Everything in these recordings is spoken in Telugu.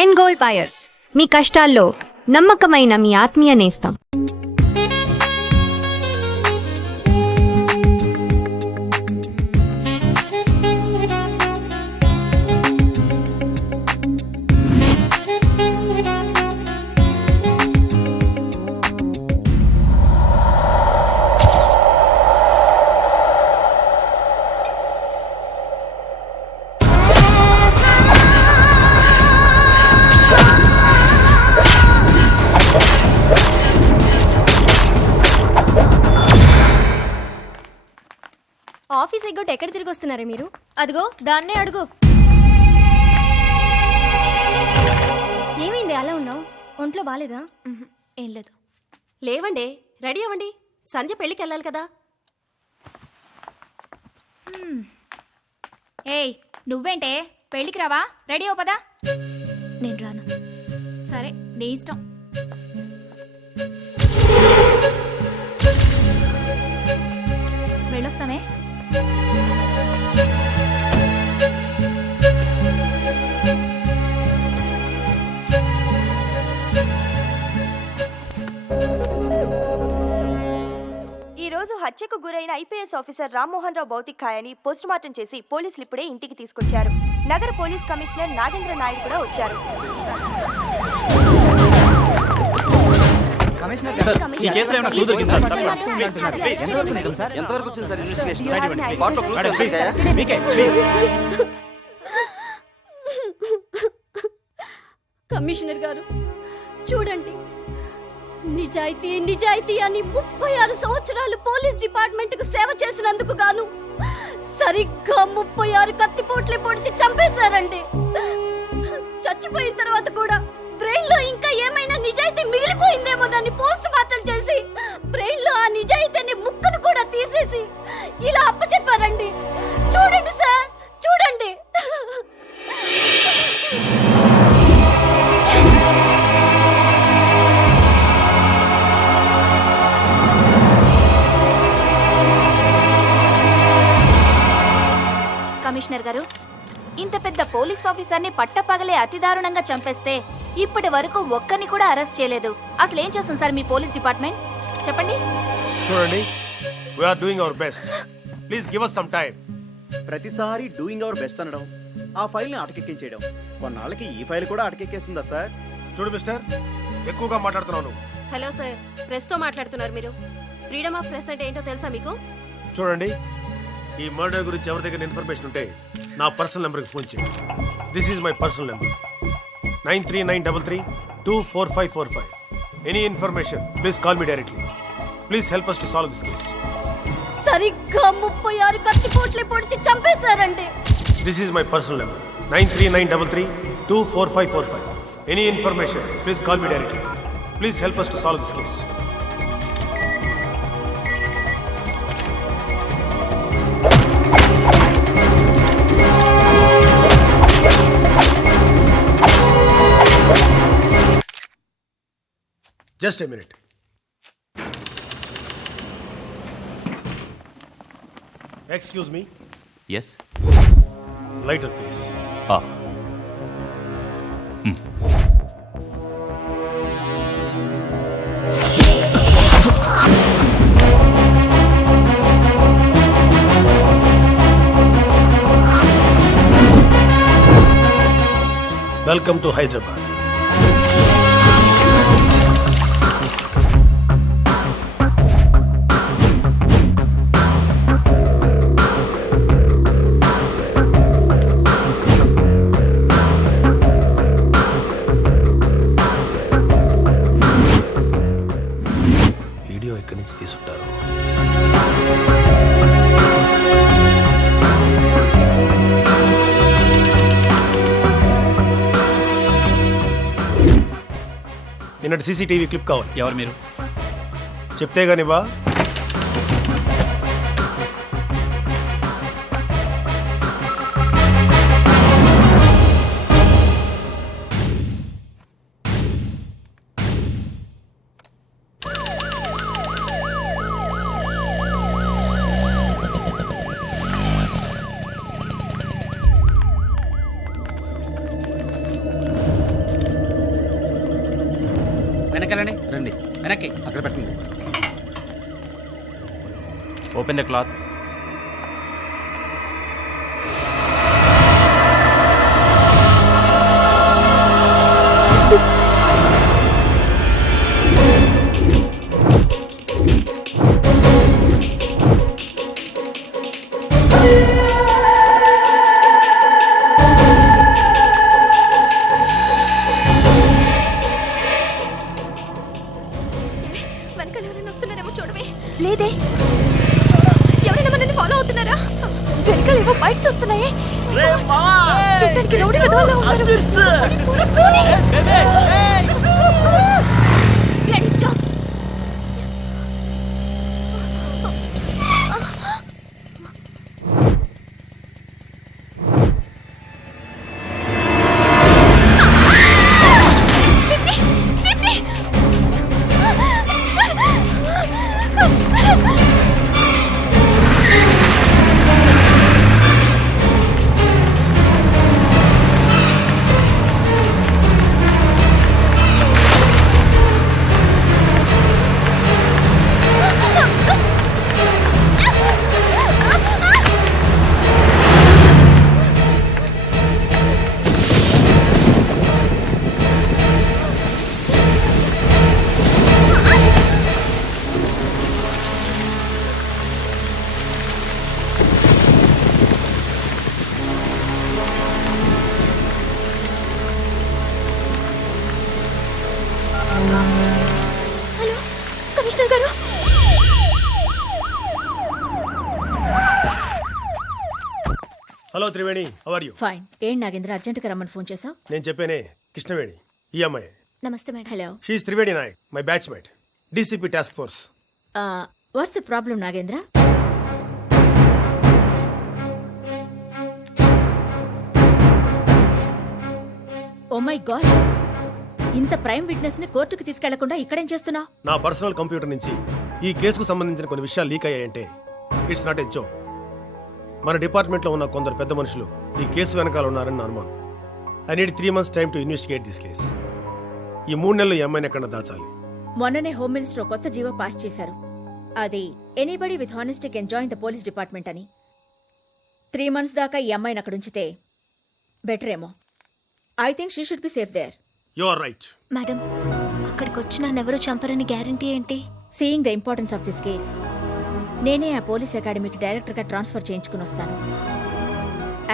ఎండ్ గోల్డ్ బయర్స్, మీ కష్టాల్లో నమ్మకమైన మీ ఆత్మీయ నేస్తం. ఆఫీస్ ఎగ్గొట్టి ఎక్కడ తిరిగి వస్తున్నారే మీరు? అదిగో దాన్నే అడుగు. ఏమైంది అలా ఉన్నావు? ఒంట్లో బాలేదా? ఏం లేదు. లేవండి, రెడీ అవ్వండి, సంధ్య పెళ్ళికి వెళ్ళాలి కదా. ఏయ్ నువ్వేంటే పెళ్ళికి రావా? రెడీ అవ్వ పదా. నేను రాను. సరే నీ ఇష్టం. వెళ్ళొస్తామే. ఈ రోజు హత్యకు గురైన ఐపీఎస్ ఆఫీసర్ రామ్మోహన్ రావు భౌతిక కాయాన్ని పోస్టుమార్టం చేసి పోలీసులు ఇప్పుడే ఇంటికి తీసుకొచ్చారు. నగర పోలీస్ కమిషనర్ నాగేంద్ర నాయుడు కూడా వచ్చారు. కమిషనర్ గారు చూడండి, నిజాయితీ నిజాయితీ అని 36 సంవత్సరాలు పోలీస్ డిపార్ట్మెంట్ కు సేవ చేసినందుకు గాను సరిగ్గా 36 కత్తిపోట్లే పొడిచి చంపేశారండి. చచ్చిపోయిన తర్వాత కూడా బ్రెయిన్ లో ఇంకా ఏమైనా నిజాయితీ మిగిలిపోయిందేమోనని పోస్ట్ మార్టం చేసి బ్రెయిన్ లో ఆ నిజాయితీని ముక్కను కూడా తీసేసి ఇలా అప్పచెప్పారండి. చూడండి సార్, చూడండి. కమిషనర్ గారు, ఇంత పెద్ద పోలీస్ ఆఫీసర్ని పట్టపగలే అతి దారుణంగా చంపేస్తే ఇప్పటి వరకు ఒక్కరిని కూడా అరెస్ట్ చేయలేదు. అసలు ఏం చేస్తుంది సార్ మీ పోలీస్ డిపార్ట్మెంట్? చెప్పండి. చూడండి, we are doing our best. Please give us some time. ప్రతిసారి డూయింగ్ అవర్ బెస్ట్ అనడం, ఆ ఫైల్ని అటకెక్కించేయడం, కొన్నాళ్ళకి ఈ ఫైల్ కూడా అటకెక్కేస్తుందా సార్? చూడు మిస్టర్, ఎక్కువగా మాట్లాడుతున్నావు నువ్వు. హలో సార్, ప్రెస్ తో మాట్లాడుతున్నారు మీరు. ఫ్రీడమ్ ఆఫ్ ప్రెస్ అంటే ఏంటో తెలుసా మీకు? చూడండి, ఈ మర్డర్ గురించి ఎవరి దగ్గర ఇన్ఫర్మేషన్ ఉంటే నా పర్సనల్ నెంబర్కి ఫోన్ చేయండి. This is my personal number 9393324545. Any information please call me directly. Please help us to solve this case. సరిగ్గా 36 కత్తిపోట్లే పొడిచి చంపేశారండి. This is my personal number 9393324545. Any information please call me directly. Please help us to solve this case. Just a minute. Excuse me. Yes. Lighter, please. Welcome to Hyderabad. Video ఎక్కడి నుంచి తీసుంటారు? నిన్నటి సీసీటీవీ క్లిప్ కావాలి. ఎవరు మీరు? చెప్తే గాని బా. వెనకెళ్ళండి. రండి వెనక్కి. అక్కడ పెట్టండి. Open the cloth. వెనకాల ఎవరైనా వస్తున్నారేమో చూడవే. లేదే, చూడు, ఎవరైనా మనల్ని ఫాలో అవుతున్నారా? వెనకాల ఏవో బైక్స్ వస్తున్నాయి. చూడడానికి రౌడీ విధవలా ఉన్నారు. Bloody jokes. హలో కమిషనర్ గారు. Hello Triveni, how are you? Fine. ఏంటి నాగేంద్ర అర్జెంట్గా రమ్మని ఫోన్ చేసావు? నేను చెప్పానే, కృష్ణవేణి ఈ అమ్మాయి. నమస్తే madam. Hello. She's Triveni Nayak, my batchmate, DCP task force. What's the problem Nagendra? Oh my god, ఇంత ప్రైమ్ విట్నెస్ ని కోర్టుకు తీసుకెళ్లకుండా ఇక్కడేం చేస్తున్నావు? నా పర్సనల్ కంప్యూటర్ నుంచి ఈ కేసుకు సంబంధించిన కొన్ని విషయాలు లీక్ అయ్యాయంటే ఇట్స్ నాట్ ఎ జోక్. మన డిపార్ట్మెంట్లో ఉన్న కొందరు పెద్ద మనుషులు ఈ కేసు వెనకాల ఉన్నారని నా అనుమానం. I need 3 months time to investigate this case. ఈ 3 నెలలు ఈ అమ్మాయిని ఎక్కడ దాచాలి? మొన్ననే హోమ్ మినిస్టర్ కొత్త జీవో పాస్ చేశారు. అది anybody with honesty can join the police department అని. 3 months దాకా ఈ అమ్మాయిని అక్కడ ఉంచితే బెటర్ ఏమో. I think she should be safe there. You are right. Madam, అక్కడికి వచ్చిన నన్నెవరూ చంపరని గ్యారంటీ ఏంటి? Seeing the importance of this case, నేనే ఆ పోలీస్ అకాడమీకి డైరెక్టర్గా ట్రాన్స్ఫర్ చేయించుకుని వస్తాను.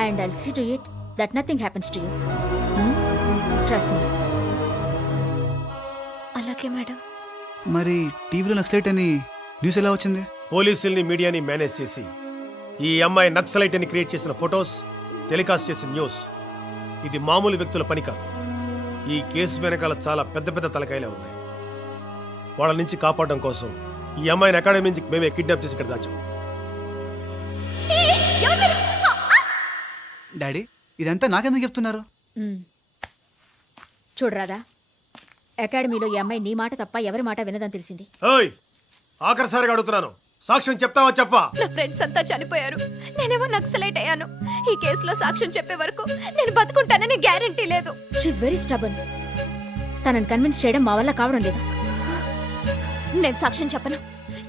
And I'll see to it that nothing happens to you. Trust me. అలాగే మేడం. మరి టీవీలో నక్సలైట్ అని న్యూస్ ఎలా వచ్చింది? పోలీసుల్ని మీడియాని మేనేజ్ చేసి ఈ అమ్మాయి నక్సలైట్ అని క్రియేట్ చేసిన ఫొటోస్, టెలికాస్ట్ చేసిన న్యూస్, ఇది మామూలు వ్యక్తుల పని కాదు. ఈ కేసు వెనకాల చాలా పెద్ద పెద్ద తలకాయలే ఉన్నాయి. వాళ్ళ నుంచి కాపాడడం కోసం ఈ అమ్మాయిని అకాడమీ నుంచి మేమే కిడ్నాప్ చేసి ఇక్కడ దాచాం. డాడీ ఇదంతా నాకెందుకు చెప్తున్నారు? చూడరాదా, అకాడమీలో ఈ అమ్మాయి నీ మాట తప్ప ఎవరి మాట వినదని తెలిసింది. ఓయ్, ఆఖరిసారిగా అడుగుతున్నాను, సాక్ష్యం చెప్తావా? చెప్పా. నా ఫ్రెండ్స్ అంతా చనిపోయారు, నేనేమో నక్సలైట్ అయ్యాను. ఈ కేసులో సాక్ష్యం చెప్పే వరకు నేను బతుకుంటానని గ్యారంటీ లేదు. She's very stubborn. తనని కన్విన్స్ చేయడం మా వల్ల కావడం లేదు. నేను సాక్ష్యం చెప్పను.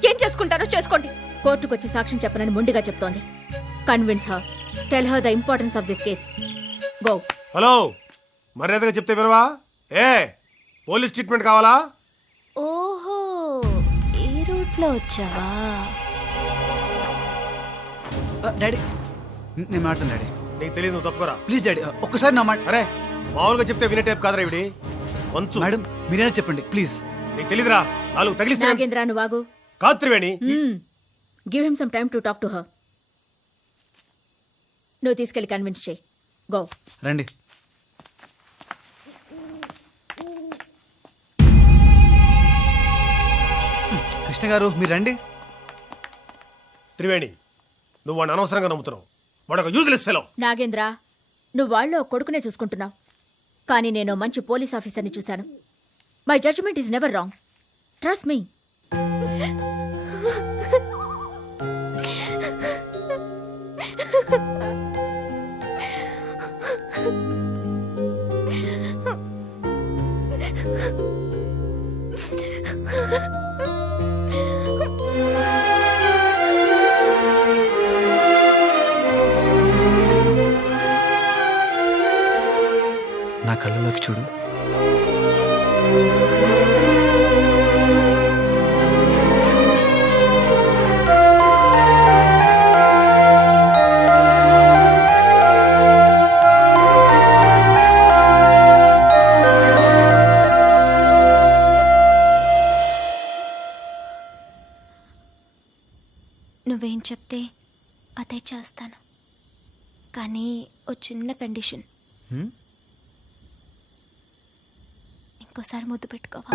ఏం చేసుకుంటారో చేసుకోండి. కోర్టుకొచ్చి సాక్ష్యం చెప్పనని ముందుగా చెప్తోంది. Convince her. Tell her the importance of this case. Go. Hello, మర్యాదగా చెప్తే వినవా? పోలీస్ ట్రీట్మెంట్ కావాలా? ఓహో, ఈ రూట్లో వచ్చావా? డాడీ నేను మాట్లాడతాను డాడీ. నీకు తెలియదు, నువ్వు తప్పుకోరా ప్లీజ్ డాడీ, ఒక్కసారి నా మాట. అరే, మామూలుగా చెప్తే వినే టైప్ కాదరా ఇవిడి. వంచు. మేడం మీరేనా చెప్పండి ప్లీజ్. నీకు తెలీదురా, నాలుగు తగిలిస్తే నాగేంద్ర నువ్వు ఆగు. కాదు Triveni. Give him some time to talk to her. నువ్వు తీసుకెళ్ళి కన్విన్స్ చేయి. గో. రండి. కృష్ణ గారు మీరు రండి. త్రివేణి, నువ్వు వాడిని అనవసరంగా నమ్ముతున్నావు. వాడు ఒక యూజ్లెస్ ఫెలో. నాగేంద్ర, నువ్వు వాళ్ళో కొడుకునే చూసుకుంటున్నావు, కానీ నేను మంచి పోలీస్ ఆఫీసర్ని చూశాను. My judgement is never wrong. Trust me. నా కళ్ళలోకి చూడు. నువ్వేం చెప్తే అదే చేస్తాను, కానీ ఓ చిన్న కండిషన్. హ్మ్? ఇంకోసారి ముద్దు పెట్టుకోవా?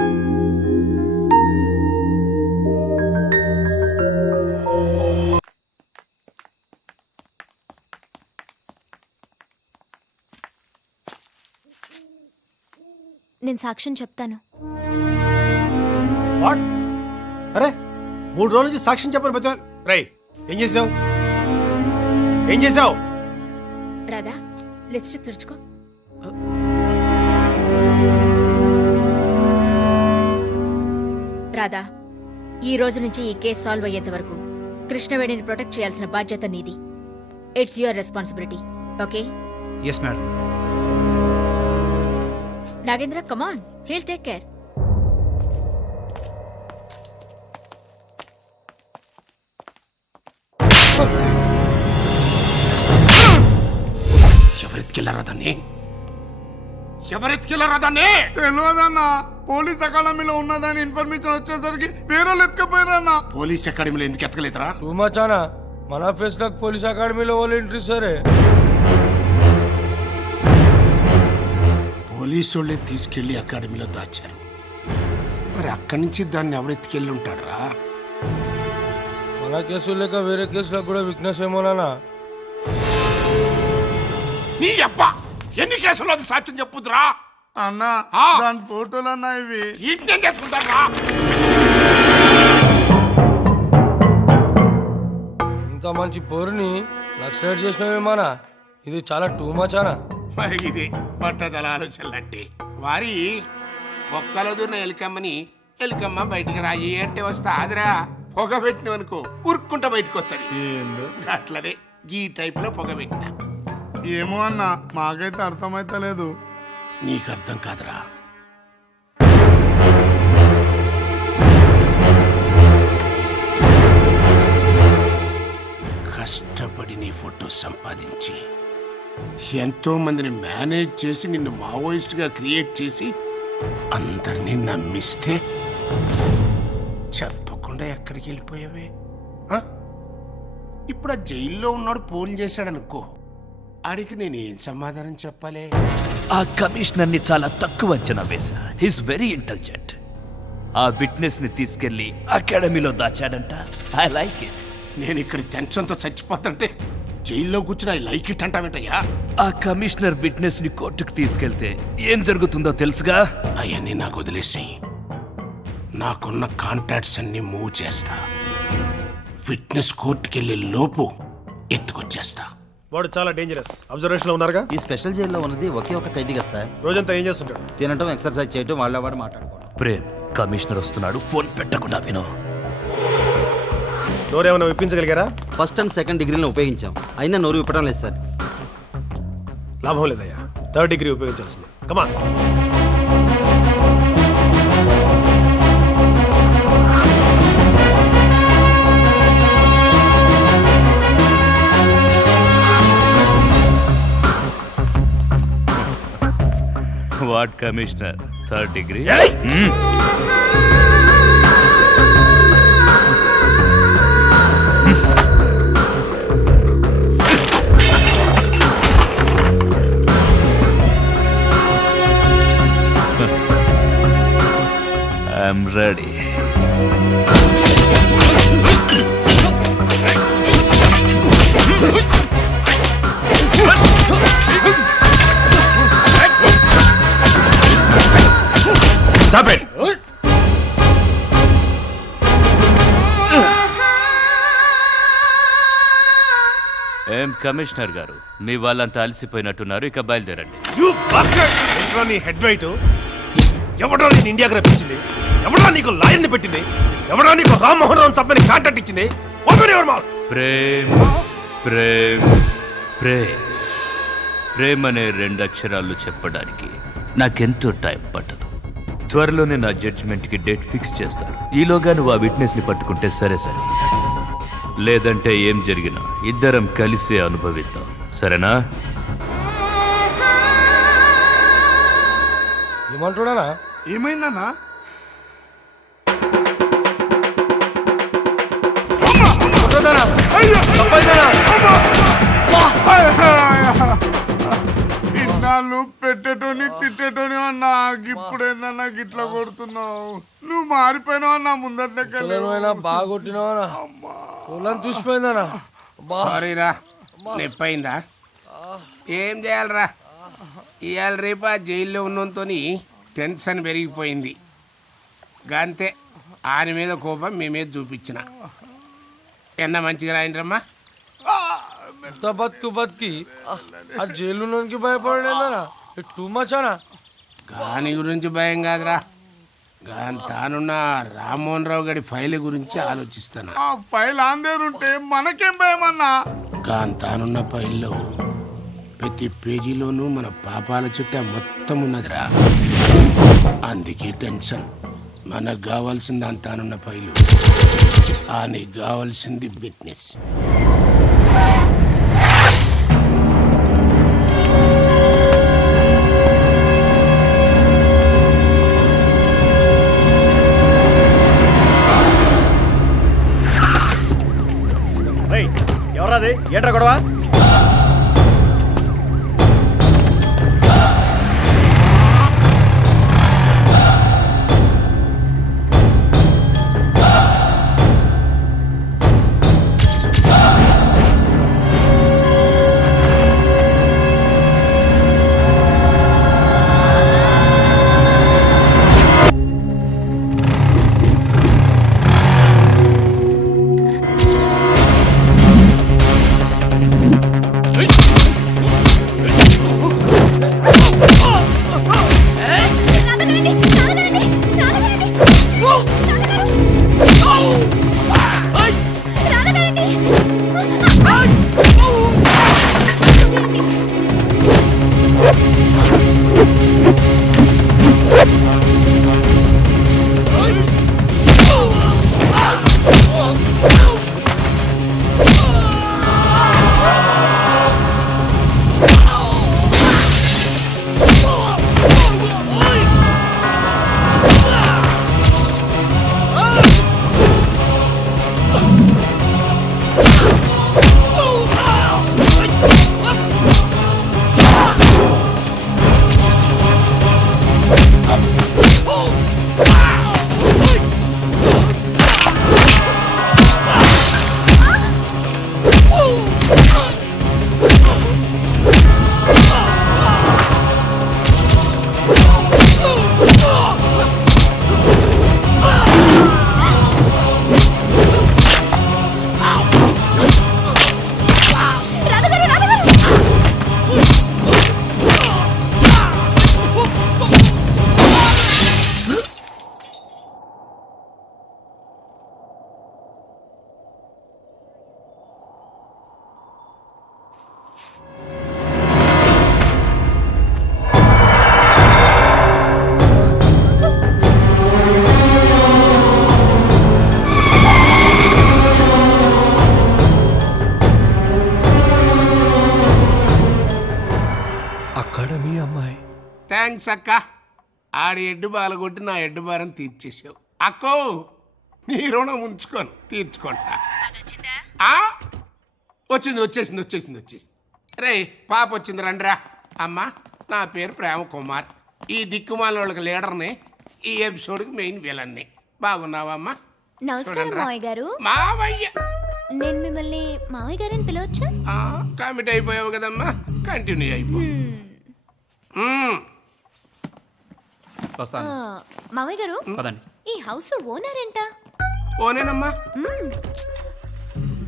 నేను సాక్ష్యం చెప్తాను. వాట్? అరే 3 రోజుల నుంచి సాక్ష్యం చెప్పారు పెద్ద రై. ఏం చేసావు? ఏం చేసావు? రాధా, లిప్స్టిక్ తుడుచుకో. రాధా, ఈ రోజు నుంచి ఈ కేసు సాల్వ్ అయ్యేంత వరకు కృష్ణవేణిని ప్రొటెక్ట్ చేయాల్సిన బాధ్యత నీది. It's your responsibility, okay? Yes madam. Nagendra, come on, heal take care. ఎవరెత్తుకెళ్ళారా దాన్ని? తెలియదన్నా. పోలీస్ అకాడమీలో ఉన్నదాని ఇన్ఫర్మేషన్ వచ్చేసరికి వేరే ఎత్తుకపోయారన్నా. పోలీస్ అకాడమీలో ఎందుకు ఎత్తకలేదురా? మచానా మన ఫేస్ లకు పోలీస్ అకాడమీలో వాళ్ళు ఎంట్రీ సరే. పోలీసు వాళ్ళే తీసుకెళ్లి అకాడమీలో దాచారు. మరి అక్కడి నుంచి దాన్ని ఎవడెత్తుకెళ్ళి ఉంటాడరా? మన కేసులు లేక వేరే కేసులకు కూడా వీక్నెస్ ఏమోనా? నీ అబ్బా ఎన్ని కేసులు అది సాక్ష్యం చెప్పుదురా? అన్నా దాని ఫోటోలు అన్నా ఇవి. ఇంకేం చేసుకుంటారా? ఇంత మంచి పోరుని నక్సలైట్ చేసినవేమానా? ఇది చాలా టూ మచానా. మరి ఇది పట్టదల ఆలోచనలంటే వారి పొక్కలో దున్న ఎలికమ్మని ఎలికమ్మ బయటికి రాయి అంటే వస్తా ఆదిరా. పొగ పెట్టినవనుకో ఉరుక్కుంటా బయటకు వస్తుంది. అట్లనే ఈ టైప్ లో పొగ పెట్టిన. ఏమో అన్నా, మాకైతే అర్థమైతలేదు. నీకు అర్థం కాదురా. కష్టపడి నీ ఫోటో సంపాదించి ఎంతో మందిని మేనేజ్ చేసి నిన్ను మావోయిస్ట్ గా క్రియేట్ చేసి అందరినీ నమ్మిస్తే చెప్పకుండా ఎక్కడికి వెళ్ళిపోయావే? ఆ? ఇప్పుడు ఆ జైల్లో ఉన్నాడు ఫోన్ చేశాడనుకో, ఆడికి నేనేం సమాధానం చెప్పాలి? ఆ కమిషనర్ ని చాలా తక్కువ అంచనా వేశా. He's very intelligent. ఆ విట్నెస్ ని తీసుకెళ్లి అకాడమీలో దాచాడంట. I like it. నేను ఇక్కడ టెన్షన్తో చచ్చిపోతుంటే జైల్లో కూర్చుని ఐ లైక్ ఇట్ అంటావేంటయ్యా? ఆ కమిషనర్ విట్నెస్ ని కోర్టుకు తీసుకెళ్తే ఏం జరుగుతుందో తెలుసుగా? అవన్నీ నాకు వదిలేసాయి. నాకున్న కాంటాక్ట్స్ అన్ని మూవ్ చేస్తా. విట్నెస్ కోర్టుకెళ్లే లోపు ఎత్తుకొచ్చేస్తా. వాడు చాలా డేంజరస్. అబ్జర్వేషన్ లో ఉన్నారుగా. ఈ స్పెషల్ జైల్లో ఉన్నది ఒకే ఒక ఖైదీ కదా సార్. రోజంతా ఏం చేస్తుంటాడు? తినటం, ఎక్సర్సైజ్ చేయటం, వాళ్ళ వాడు మాట్లాడుకోవడం. ప్రేమ్, కమిషనర్ వస్తున్నాడు, ఫోన్ పెట్టకుండా విను. నోరేమైనా విప్పించగలిగారా? ఫస్ట్ అండ్ సెకండ్ డిగ్రీలను ఉపయోగించాం, అయినా నోరు విప్పడం లేదు సార్. లాభం లేదయ్యా, 3rd డిగ్రీ ఉపయోగించాల్సింది. కమా. What commissioner, 3rd degree? I'm ready. Stop it! ఏం కమిషనర్ గారు, మీ వాళ్ళంతా అలసిపోయినట్టున్నారు, ఇక బయలుదేరండి. You bastard! ఏంట్రా నీ హెడ్ వెయిట్? ఎవడో నేను ఇండియాకి రప్పించింది? ఎవడా నీకు లాయర్ని పెట్టింది? ఎవడా నీకు రామ్మోహన్ రావు చంపని కాంటాక్ట్ ఇచ్చింది? Open your mouth. Prem Prem Prem Prem అనే 2 అక్షరాలు చెప్పడానికి నాకెంతో టైం పట్టదు. త్వరలోనే నా జడ్జిమెంట్కి డేట్ ఫిక్స్ చేస్తాను. ఈలోగా నువ్వు ఆ విట్నెస్ని పట్టుకుంటే సరే సరే, లేదంటే ఏం జరిగినా ఇద్దరం కలిసే అనుభవిద్దాం. సరేనా? ఏమంటున్నానా? ఏమైందన్నా? ఇన్నాళ్ళు పెట్టేటోని తిట్టేటోని అన్నా, ఇప్పుడు ఏందన్నా గిట్లా కొడుతున్నావు? నువ్వు మారిపోయినావు అన్నా, ముందట్లెక్కలేనా? బాగా కొట్టినావా? పొలం చూసిపోయిందనా? సారీరా, నొప్పైందా? ఏం చేయాలరా, ఇవాళ రేపు ఆ జైల్లో ఉన్నంతో టెన్షన్ పెరిగిపోయింది. గంతే, ఆయన మీద కోపం మీ మీద చూపించిన. ఎన్న మంచిగా రాయండిరమ్మా. ఇంత బతికి ఆ జైలుకి భయపడేందనా? టూ మచ్ అనా? దాని గురించి భయం కాదురా, గాని తానున్న రామ్మోహన్ రావు గారి ఫైల్ గురించి ఆలోచిస్తాను. ఆ ఫైల్ ఆందేరుంటే మనకేం భయం అన్నా? గాని తానున్న ఫైల్లో ప్రతి పేజీలోనూ మన పాపాల చుట్టూ మొత్తం ఉన్నదిరా. అందుకే టెన్షన్. మనకు కావాల్సింది అంతానున్న ఫైలు, ఆయనకి కావాల్సింది బిట్నెస్. ఎవరాది? ఏంట్రా గొడవ? థ్యాంక్స్ అక్క. ఆడి ఎడ్డు బాల కొట్టి నా ఎడ్డు భారం తీర్చేసావు. అక్కో, నీ రుణం ఉంచుకొని తీర్చుకుంటా. వచ్చేసింది. రే పాప వచ్చింది, రండిరా. అమ్మా, నా పేరు ప్రేమ కుమార్. ఈ దిక్కుమాల వాళ్ళకి లీడర్ని, ఈ ఎపిసోడ్కి మెయిన్ విలన్ని. బాగున్నావా అమ్మా? నమస్కారం మావయ్య గారు. మావయ్య, నేను మిమ్మల్ని మావయ్య గారని పిలవచ్చా? కమిట్ అయిపోయావు కదమ్మా, కంటిన్యూ అయిపో. మావయ్య గారు, ఈ హౌస్ ఓనర్ ఏంట? ఓనేనమ్మా.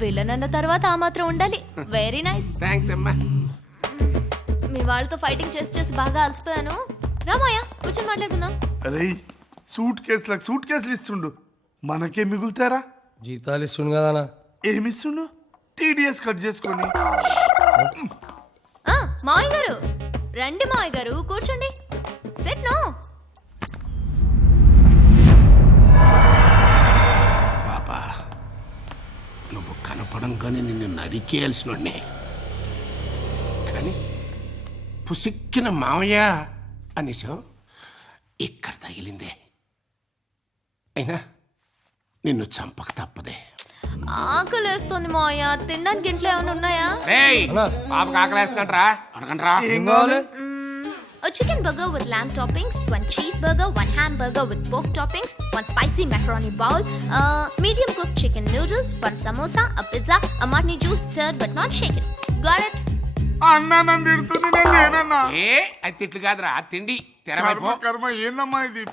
విలన్ అన్న తర్వాత ఆ మాత్రం ఉండాలి. Very nice. థ్యాంక్స్ అమ్మా. మీ వాళ్ళతో ఫైటింగ్ చేసి బాగా అలసిపోయాను. రామయ్య, కూర్చొని మాట్లాడుకుందాం. అరే, సూట్ కేసులు ఇస్తుండు మనకేం మిగులుతారా? జీతాలు ఇస్తుండు కదనా. ఏమి ఇస్తుండు? టీడీఎస్ కట్ చేసుకొని. మావయ్య గారు రండి, మావయ్య గారు కూర్చోండి. సెట్ నో. పాపా నువ్వు కనపడంగానే నిన్ను నరికేయాల్సిన కానీ పుసిక్కిన మామయ్య అనేసావు, ఇక్కడ తగిలిందే. అయినా నిన్ను చంపక తప్పదే. ఆకలేస్తుంది మావయ్య, తినడానికి ఇంట్లో ఏమైనా ఉన్నాయా? పాపకు ఆకలేస్తుందంట్రా, అడగండ్రా. ఏం కావాలి? A chicken burger with lamb toppings, 1 cheeseburger, 1 hamburger with pork toppings, 1 spicy macaroni bowl, medium cooked chicken noodles, 1 samosa, a pizza, a martini juice stirred but not shaken. Got it? అన్నా నన్ను తిడుతుంది, నేను లేనన్నా. ఏ అది తిట్లు కాదురా, తిండి తెరవైపో. కర్మ ఏందమ్మా ఇది?